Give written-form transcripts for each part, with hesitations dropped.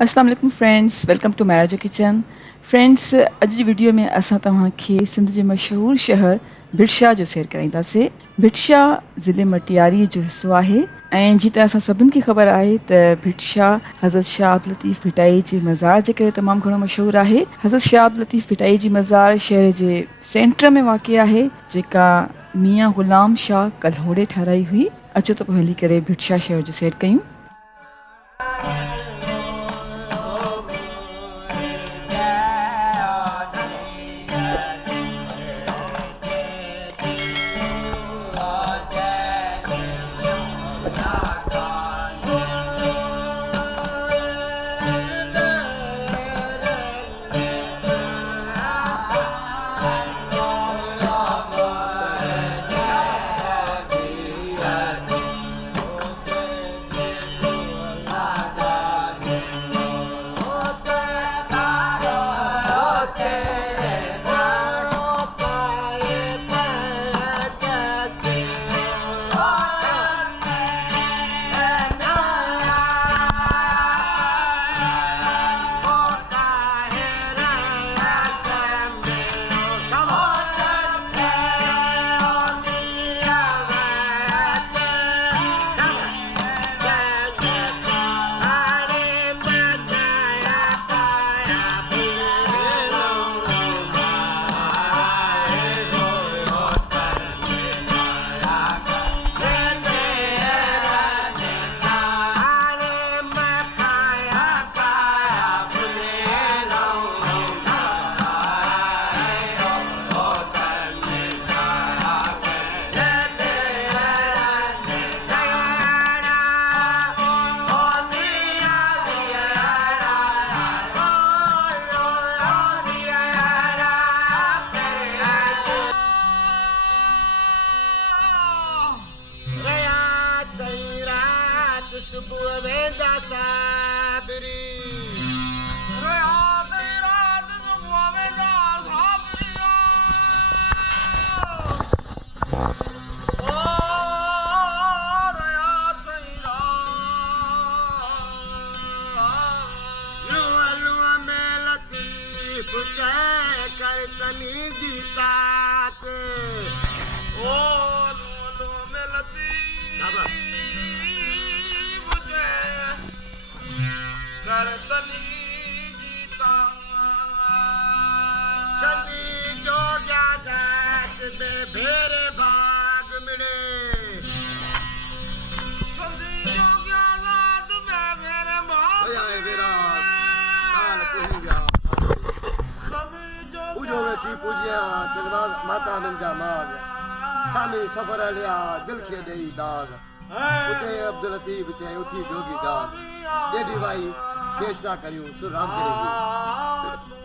अस्सलाम वालेकुम friends, welcome two मैराजो kitchen. Friends, अॼु जी वीडियो में असां तव्हांखे सिंध जे मशहूरु शहर भिटशा जो सैर कराईंदासीं। भिटशा ज़िले मटियारी जो हिसो आहे ऐं जीअं त असां सभिनि खे ख़बर आहे त भिटशा हज़रत शाह अब्दुल लतीफ़ भिटाई जे मज़ार जे करे तमामु घणो मशहूरु आहे। हज़रत शाह अब्दुल लतीफ़ भिटाई जी मज़ार शहर जे सेंटर में वाक़िअ आहे, जेका मियां ग़ुलाम शाह कल्होड़े ठाराई हुई। अचो त पोइ हली करे भिटशा शहर जो सैर कयूं। सुबुह वेंदा साबरी रात रात सुबुह वेंदा साबरी ओ रात लुआ लुआ में लतीफ जय कर तनी जी साथ ओ लुआ में लतीफ करतनी जीता संदी जो क्या गात में भेरे भाग मिले संदी जो क्या गात में भेरे भाग मिले मेरा काल कोई गया संदी जो पूजो में थी पूजिया जगन्नाथ माता नंजा माग सामी सफर लिया दिल के देई दाग उते अब्दुल लतीफ चे उठी जोगी दाग जेडी भाई केशता करियो सुराम करेगी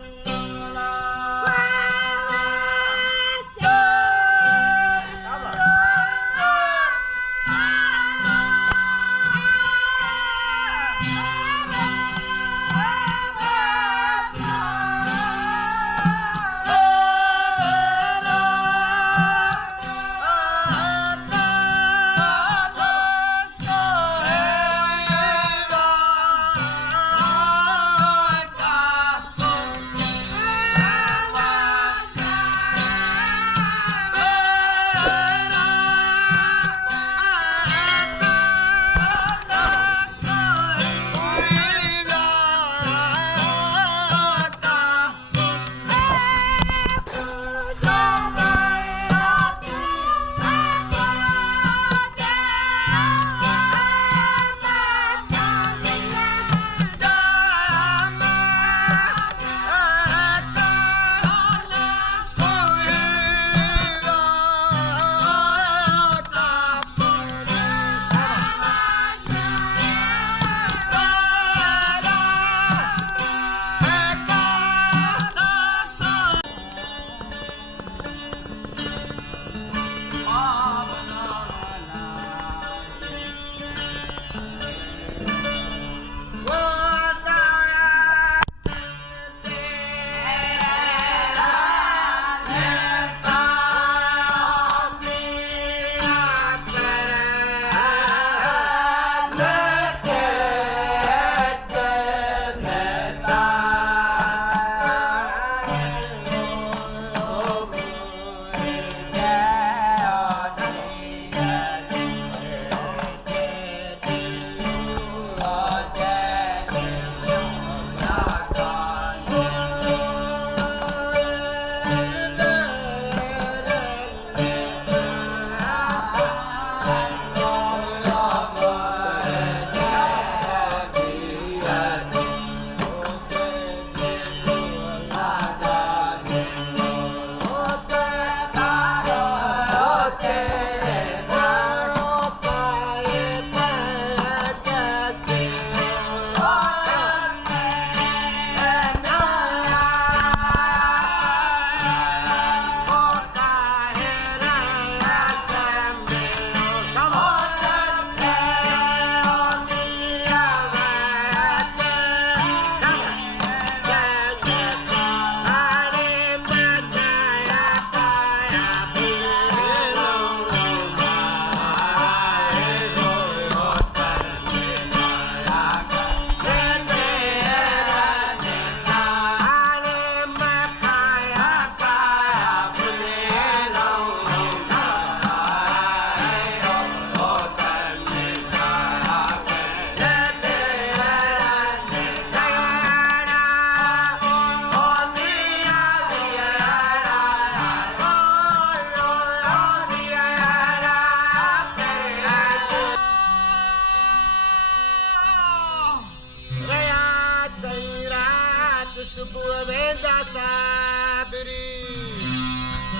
सुबुह वेंदा साबरी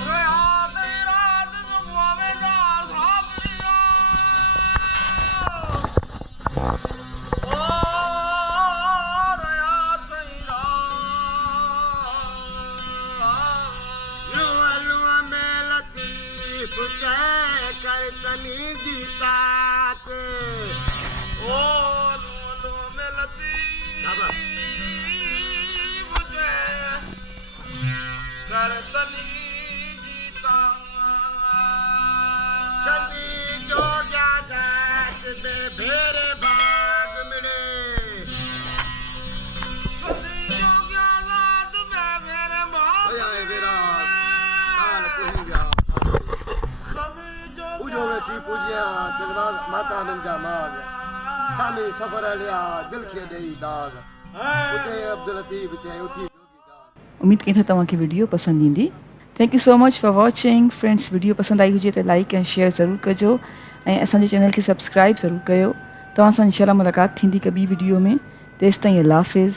रात रात सुबुह वेंदा साबरी ओ रात लुआ लुआ में लतीफ कह कर तनी जीता के ओ लुआ लुआ में लतीफ करतनी जीता संदी जो क्या गात बे भेरे भाग मिले संदी जो क्या गात बे भेरे भाग जाए बेरा काल कोई गया संदी जो पूजो बेटी पूजिया जगन्नाथ माता नंजा माग सामी सफर लिया दिल के देई दाग उते अब्दुल लतीफ चे उठी उम्मीद कयूं था तव्हांखे वीडियो पसंदि ईंदी। Thank you so much for watching friends. Video पसंदि आई हुजे त लाइक ऐं शेयर ज़रूरु कजो ऐं असांजे चैनल खे सब्सक्राइब ज़रूरु कयो। तव्हां सां इंशाल्लाह मुलाक़ात थींदी हिकु ॿी वीडियो में। तेसिताईं अल्लाह हाफ़िज़।